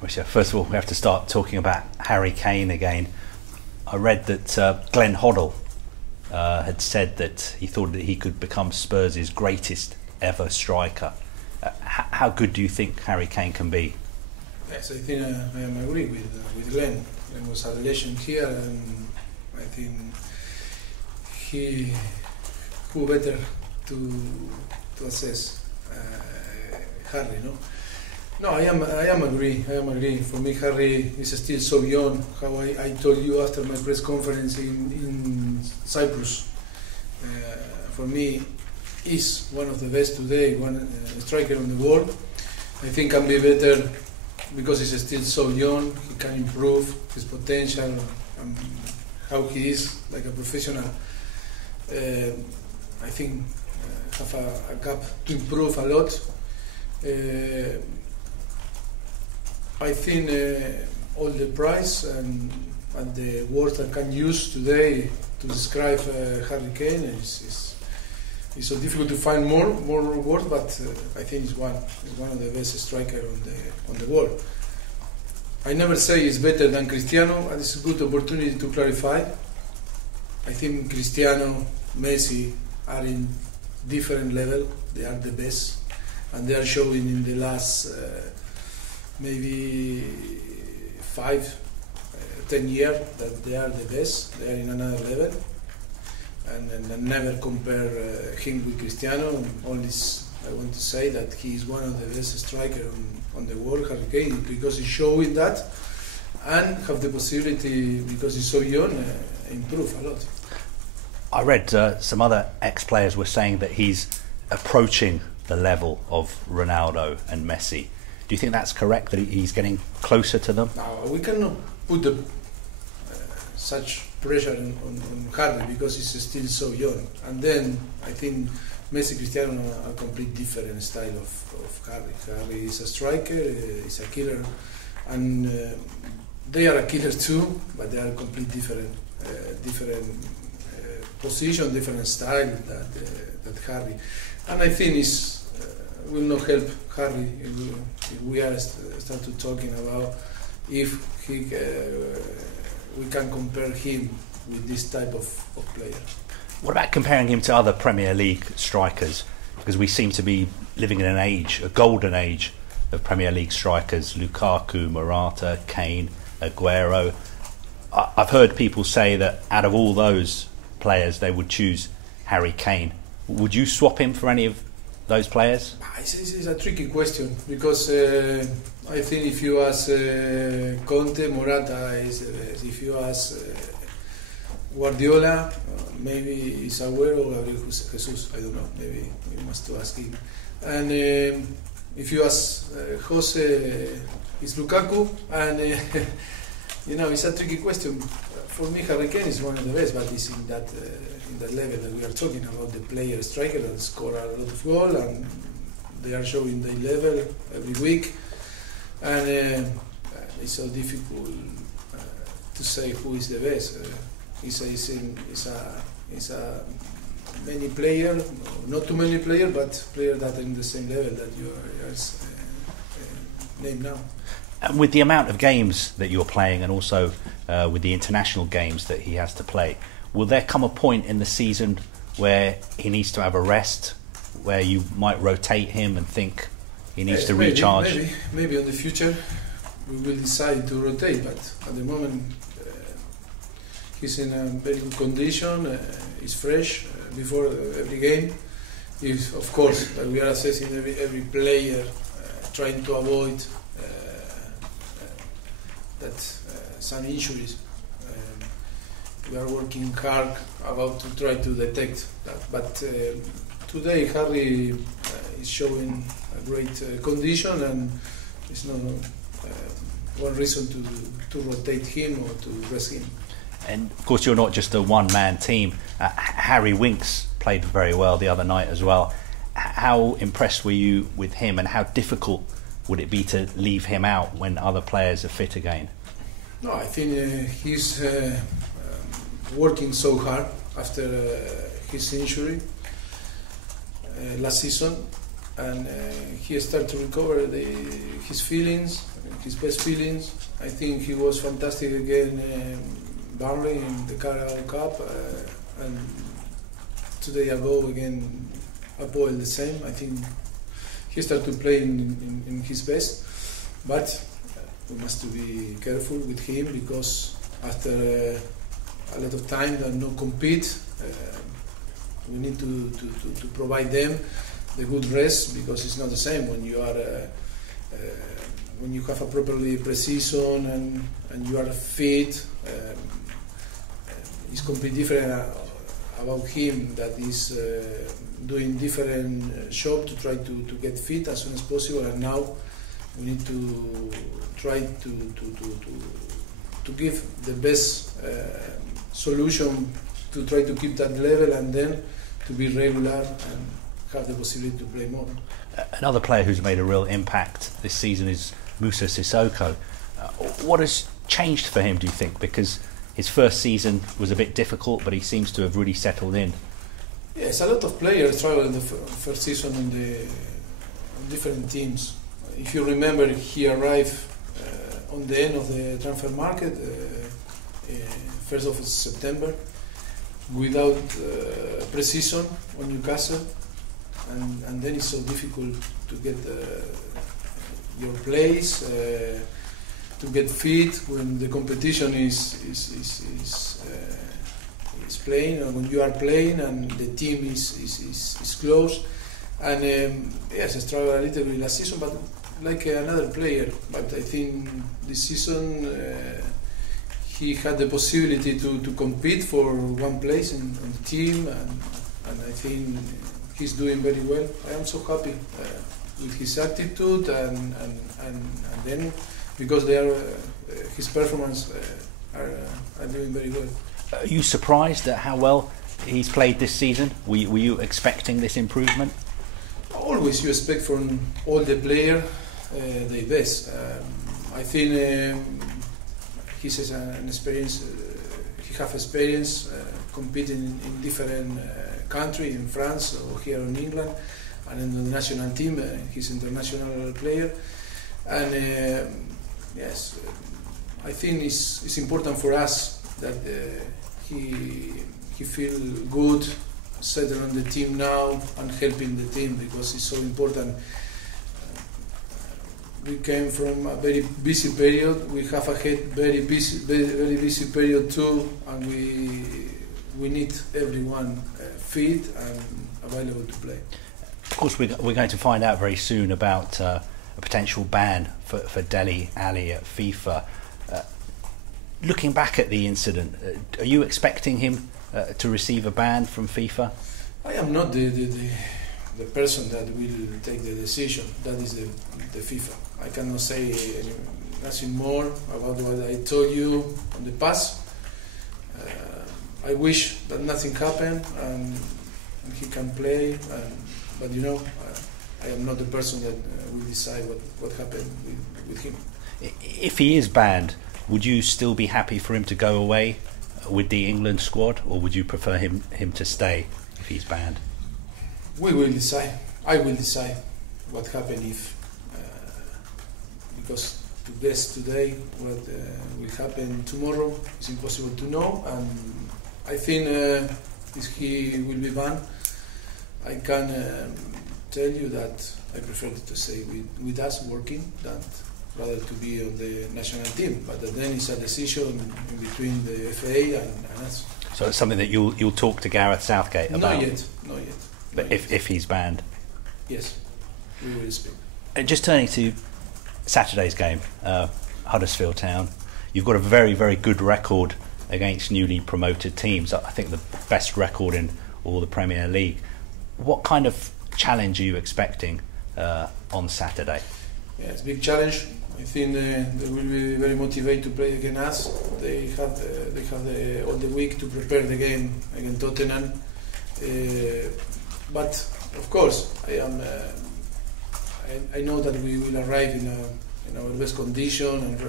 First of all, we have to start talking about Harry Kane again. I read that Glenn Hoddle had said that he thought that he could become Spurs' greatest ever striker. How good do you think Harry Kane can be? Yes, I think I am agree with Glenn. There was a relation here, and I think who better to assess Harry, no? No, I am agree. For me, Harry is still so young. How I told you after my press conference in Cyprus. For me, is one of the best today, one striker on the world. I think can be better because he's still so young. He can improve his potential and how he is like a professional. I think have a gap to improve a lot. I think all the price and the words I can use today to describe Harry Kane is so difficult to find more words, but I think he's one of the best strikers on the world. I never say he's better than Cristiano, and it's a good opportunity to clarify. I think Cristiano, Messi are in different level. They are the best, and they are showing in the last maybe 5-10 years that they are the best. They are in another level, and never compare him with Cristiano. Only I want to say that he is one of the best strikers on the world, Harry Kane, because he's showing that, and have the possibility, because he's so young, improve a lot. I read some other ex-players were saying that he's approaching the level of Ronaldo and Messi. Do you think that's correct, that he's getting closer to them? No, we cannot put such pressure on Harry because he's still so young. And then I think Messi, Cristiano are a complete different style of Harry. Harry is a striker, he's a killer, and they are a killer too, but they are complete different position, different style that Harry. And I think it will not help Harry if we are start to talking about if we can compare him with this type of player. What about comparing him to other Premier League strikers? Because we seem to be living in an age, a golden age of Premier League strikers: Lukaku, Morata, Kane, Aguero. I've heard people say that out of all those players, they would choose Harry Kane. Would you swap him for any of those players? It's a tricky question because I think if you ask Conte, Morata is the best. If you ask Guardiola, maybe it's Aguero or Gabriel Jesus. I don't know. Maybe you must ask him. And if you ask Jose, it's Lukaku. And it's a tricky question. For me, Harry Kane is one of the best, but it's in that level that we are talking about, the player striker that score a lot of goals, and they are showing their level every week, and it's so difficult to say who is the best. It's a many player, not too many players, but players that are in the same level that you are named now. And with the amount of games that you're playing, and also with the international games that he has to play, will there come a point in the season where he needs to have a rest, where you might rotate him and think he needs to recharge? Maybe in the future we will decide to rotate, but at the moment he's in a very good condition, he's fresh before every game. Of course, that we are assessing every player, trying to avoid some injuries. We are working hard about to try to detect that. But today Harry is showing a great condition, and it's not one reason to rotate him or to rest him. And of course, you're not just a one-man team. Harry Winks played very well the other night as well. How impressed were you with him, and how difficult would it be to leave him out when other players are fit again? No, I think he's working so hard after his injury last season, and he started to recover his feelings. his best feelings. I think he was fantastic again, Burnley in the Carabao Cup, and 2 days ago again, Apoel the same. I think he started to play in his best, but we must to be careful with him because after a lot of time that no compete, we need to provide them the good rest because it's not the same when you are when you have a properly pre-season and you are fit. It's completely different about him that is doing different job to try to get fit as soon as possible, and now we need to try to give the best solution to try to keep that level and then to be regular and have the possibility to play more. Another player who's made a real impact this season is Moussa Sissoko. What has changed for him, do you think? Because his first season was a bit difficult, but he seems to have really settled in. Yes, a lot of players travel in the first season in different teams. If you remember, he arrived on the end of the transfer market, 1st of September, without pre-season on Newcastle, and then it's so difficult to get your place, to get fit when the competition is playing, or when you are playing and the team is close. And yes, I struggled a little bit last season, but like another player. But I think this season he had the possibility to compete for one place in the team, and I think he's doing very well. I am so happy with his attitude, and then because they are his performance are doing very well. Are you surprised at how well he's played this season? Were you expecting this improvement? Always you expect from all the players the best. I think he has an experience. He have experience competing in different countries, in France or here in England, and in the national team. He's an international player, and yes, I think it's important for us that he feel good, settled on the team now and helping the team because it's so important. We came from a very busy period. We have ahead very busy period too, and we need everyone fit and available to play. Of course, we're going to find out very soon about a potential ban for Dele Alli at FIFA. Looking back at the incident, are you expecting him to receive a ban from FIFA? I am not the person that will take the decision. That is the FIFA. I cannot say nothing more about what I told you in the past. I wish that nothing happened and he can play, but you know, I am not the person that will decide what happened with him. If he is banned, would you still be happy for him to go away with the England squad, or would you prefer him to stay if he's banned? We will decide. I will decide what happened if, because to guess today what will happen tomorrow is impossible to know. And I think if he will be banned, I can tell you that I prefer to stay with us working than rather to be on the national team. But then it's a decision in between the FA and us. So it's something that you'll talk to Gareth Southgate about? Not yet. But if he's banned? Yes, we will speak. Just turning to Saturday's game, Huddersfield Town, you've got a very, very good record against newly promoted teams. I think the best record in all the Premier League. What kind of challenge are you expecting on Saturday? Yeah, it's a big challenge. I think they will be very motivated to play against us. They have all the week to prepare the game against Tottenham. But of course, I know that we will arrive in our best condition and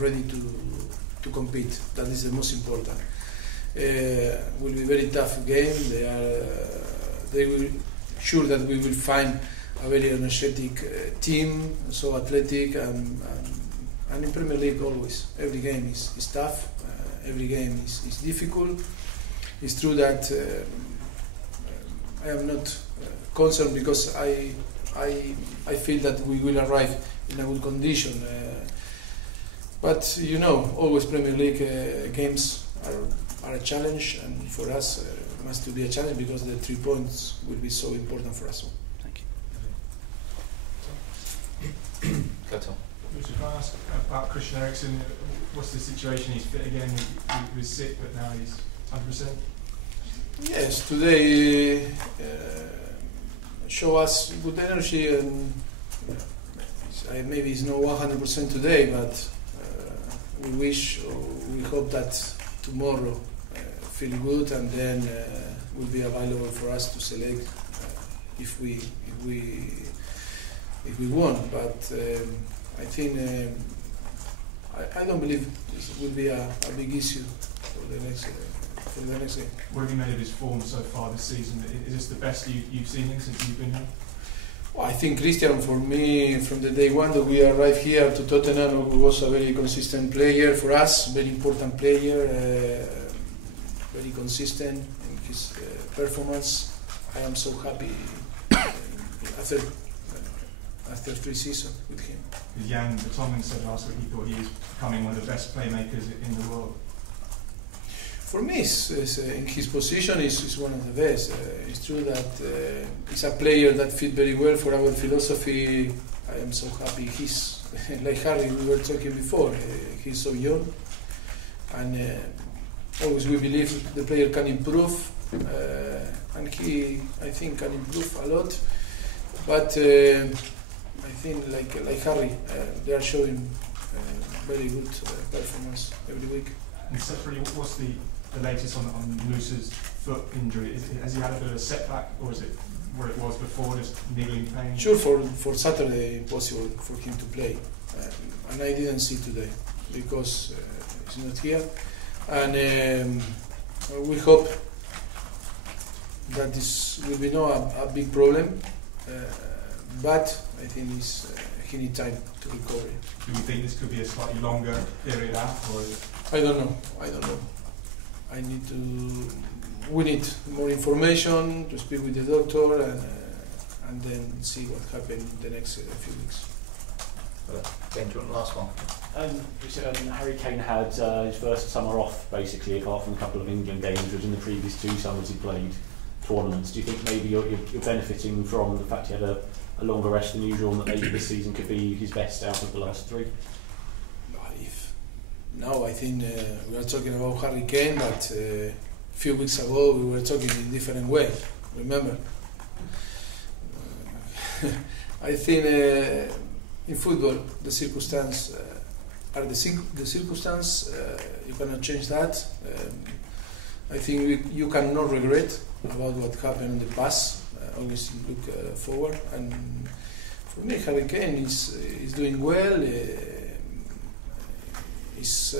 ready to compete. That is the most important. Will be a very tough game. They will sure that we will find a very energetic team, so athletic and And in Premier League, always every game is tough. Every game is difficult. It's true that I am not concerned because I feel that we will arrive in a good condition. But you know, always Premier League games are a challenge, and for us it must to be a challenge because the 3 points will be so important for us. Thank you. Go Tom. Richard, can I ask about Christian Eriksen? What's the situation? He's fit again. He was sick, but now he's 100%. Yes, today show us good energy, and maybe it's not 100% today, but we wish or we hope that tomorrow feel good, and then will be available for us to select if we want. But I think I don't believe this will be a big issue for the next game. What have you made of his form so far this season? Is this the best you've seen him since you've been here? Well, I think Christian, for me, from the day one that we arrived here to Tottenham, was a very consistent player for us, very important player, very consistent in his performance. I am so happy after 3 seasons with him. Jan Vertonghen said last week he thought he was becoming one of the best playmakers in the world. For me, in his position, is one of the best. It's true that he's a player that fit very well for our philosophy. I am so happy. He's like Harry, we were talking before. He's so young, and always we believe the player can improve, and he, I think, can improve a lot. But I think, like Harry, they are showing very good performance every week. And separately, what's the latest on Musa's foot injury? Has he had a bit of a setback, or is it where it was before, just niggling pain? Sure, for Saturday possible for him to play, and I didn't see today because he's not here, and we hope that this will be not a big problem, but I think he needs time to recover. Do you think this could be a slightly longer period out, or? I don't know. We need more information to speak with the doctor and then see what happens in the next few weeks. Ben, do you want the last one? Harry Kane had his first summer off, basically, apart from a couple of England games, which in the previous 2 summers he played tournaments. Do you think maybe you're benefiting from the fact he had a longer rest than usual, and that maybe this season could be his best out of the last 3? Now I think we are talking about Harry Kane, but a few weeks ago we were talking in a different way. Remember? I think in football the circumstances are the circumstance. You cannot change that. I think you cannot regret about what happened in the past. Always look forward. And for me, Harry Kane is doing well. He's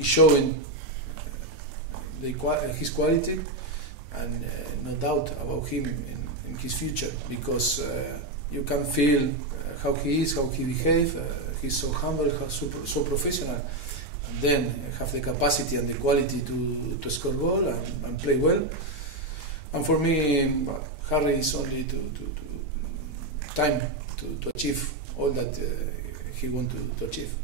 showing his quality, and no doubt about him in his future, because you can feel how he is, how he behaves. He's so humble, so professional, and then have the capacity and the quality to score goal and play well. And for me, Harry is only to time to achieve all that he wants to achieve.